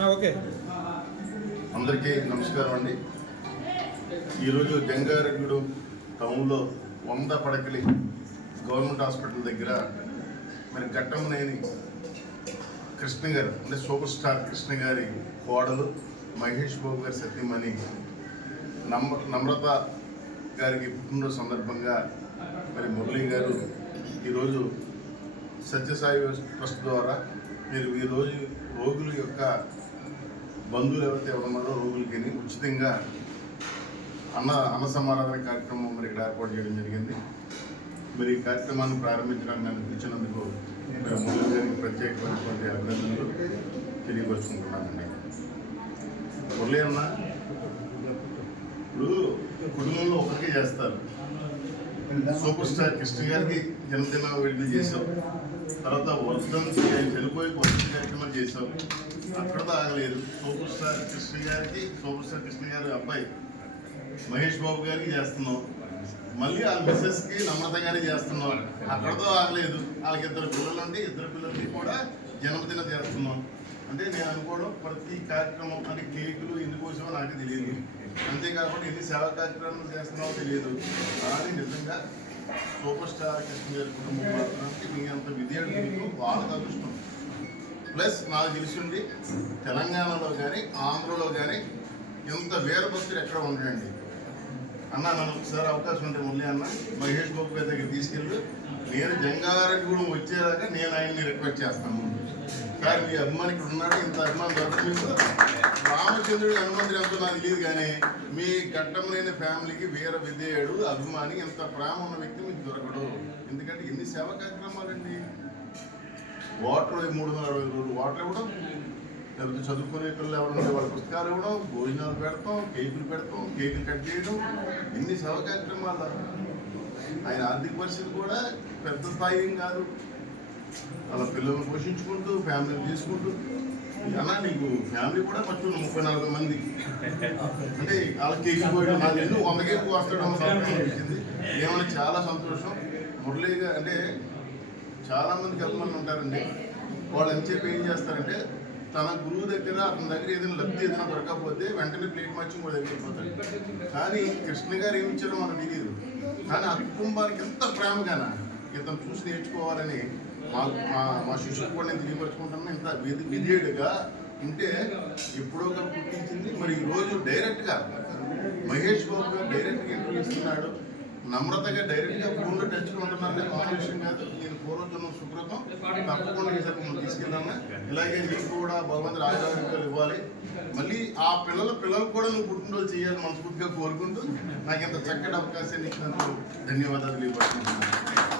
Okay, అందరికీ నమస్కారం అండి. ఈరోజు జంగారెడ్డిగూడెం టౌన్లో 100 పడకలి గవర్నమెంట్ హాస్పిటల్ దగ్గర మరి ఘట్టమనేని కృష్ణ గారు అంటే సూపర్ స్టార్ కృష్ణ గారి కోడలు మహేష్ బాబు గారి సతీమణి నమ్రత గారికి పుట్టినరోజు సందర్భంగా మరి మురళీ గారు ఈరోజు సత్యసాయి ట్రస్ట్ ద్వారా మీరు ఈరోజు రోగుల యొక్క బంధువులు ఎవరైతే ఎవరున్నారో రోగులకి ఉచితంగా అన్న సమారాధన కార్యక్రమం మరి ఇక్కడ ఏర్పాటు చేయడం జరిగింది. మరి ఈ కార్యక్రమాన్ని ప్రారంభించడానికి నన్ను పిలిచినందుకు మురళీ గారికి ప్రత్యేకమైనటువంటి అభినందనలు తెలియపరుచుకుంటున్నానండి. మురళీ అన్న ఇప్పుడు కుటుంబంలో ఒకరికే చేస్తారు. సూపర్ స్టార్ కృష్ణ గారికి జన్మదిన వేడుకలు చేసావు, తర్వాత వర్ధంతి చనిపోయి వర్ధంతి కార్యక్రమాలు చేసావు. అక్కడతో ఆగలేదు. సూపర్ స్టార్ కృష్ణ గారి అబ్బాయి మహేష్ బాబు గారికి చేస్తున్నావు, మళ్ళీ వాళ్ళ మిస్సెస్కి నమ్రత గారికి చేస్తున్నావు. అక్కడతో ఆగలేదు. వాళ్ళకి 2 పిల్లలు ఉంటే 2 పిల్లలకి కూడా జన్మదిన చేస్తున్నాం. అంటే నేను అనుకోవడం ప్రతి కార్యక్రమం అంటే కేకులు ఎందుకోసమో నాకు తెలియదు, అంతేకాకుండా ఎన్ని సేవా కార్యక్రమాలు చేస్తున్నావో తెలియదు. కానీ నిజంగా సూపర్ స్టార్ కృష్ణ గారి కుటుంబం మాత్రానికి మీ అంత విద్యార్థులకు వాళ్ళకి అదృష్టం. ప్లస్ నాకు తెలిసింది తెలంగాణలో కానీ ఆంధ్రలో కానీ ఇంత వీరభక్తులు ఎక్కడ ఉంటాయండి. అన్న నన్ను ఒకసారి అవకాశం ఉంటే మురళీ అన్న మహేష్ బాబు గారి దగ్గర తీసుకెళ్ళి నేను జంగారెడ్డిగూడెం వచ్చేదాకా నేను ఆయన్ని రిక్వెస్ట్ చేస్తాను. కానీ మీ అభిమాని ఇక్కడ ఉన్నాడు, ఇంత అభిమానం దొరకలేదు. రామచంద్రుడి హనుమంతుడు ఎంతో నాకు తెలియదు, కానీ మీ ఘట్టమనేని ఫ్యామిలీకి వీర విధేయుడు అభిమాని ఎంత ప్రేమ ఉన్న వ్యక్తి మీకు దొరకడు. ఎందుకంటే ఎన్ని సేవా కార్యక్రమాలండి. వాటర్ 360 రోజులు వాటర్ ఇవ్వడం, లేకపోతే చదువుకునే పిల్లలు ఎవరు వాళ్ళ పుస్తకాలు ఇవ్వడం, భోజనాలు పెడతాం, కేకులు కట్ చేయడం, ఎన్ని సేవా కార్యక్రమాలు. ఆయన ఆర్థిక పరిస్థితి కూడా పెద్ద స్థాయి ఏం కాదు. వాళ్ళ పిల్లలను పోషించుకుంటూ ఫ్యామిలీని తీసుకుంటూ అన్నా నీకు ఫ్యామిలీ కూడా మొత్తం 30-40 మంది అంటే వాళ్ళకి కేక్ పోయడం నాకు 100 కేక్ వస్తాడు అనిపించింది. ఏమన్నా చాలా సంతోషం. మురళీగా అంటే చాలామందికి అభిమానులు ఉంటారండి. వాళ్ళు ఎంతసేపు ఏం చేస్తారంటే తన గురువు దగ్గర అతని దగ్గర ఏదైనా లబ్ధి ఏదైనా దొరకకపోతే వెంటనే ప్లేట్ మార్చి కూడా దగ్గర వెళ్ళిపోతాడు. కానీ కృష్ణ గారు ఏమి ఇచ్చారో మనకు తెలియదు. కానీ ఆ కుటుంబానికి ఎంత ప్రేమగానా ఇతను చూసి నేర్చుకోవాలని మా శిష్యులు కూడా నేను తెలియపరుచుకుంటున్నాను. ఇంత విధేయుడిగా ఉంటే ఎప్పుడో ఒకరు పుట్టించింది. మరి ఈరోజు డైరెక్ట్గా మహేష్ బాబు గారు డైరెక్ట్గా ఇంటర్వ్యూ ఇస్తున్నాడు, నమ్రతగా డైరెక్ట్గా ఫోన్లో టచ్లో ఉంటున్నారంటే మామూలు విషయం కాదు. నేను పూర్వజన్మ సుకృతం తప్పకుండా ఈసారి తీసుకెళ్ళాను. ఇలాగే నీకు కూడా భగవంతుడు ఆయుర్వేదాలు ఇవ్వాలి. మళ్ళీ ఆ పిల్లలు కూడా నువ్వు పుట్టినరోజు చేయాలని మనస్ఫూర్తిగా కోరుకుంటూ నాకు ఇంత చక్కటి అవకాశాన్ని ఇచ్చినందుకు ధన్యవాదాలు తెలియపడుతున్నాను.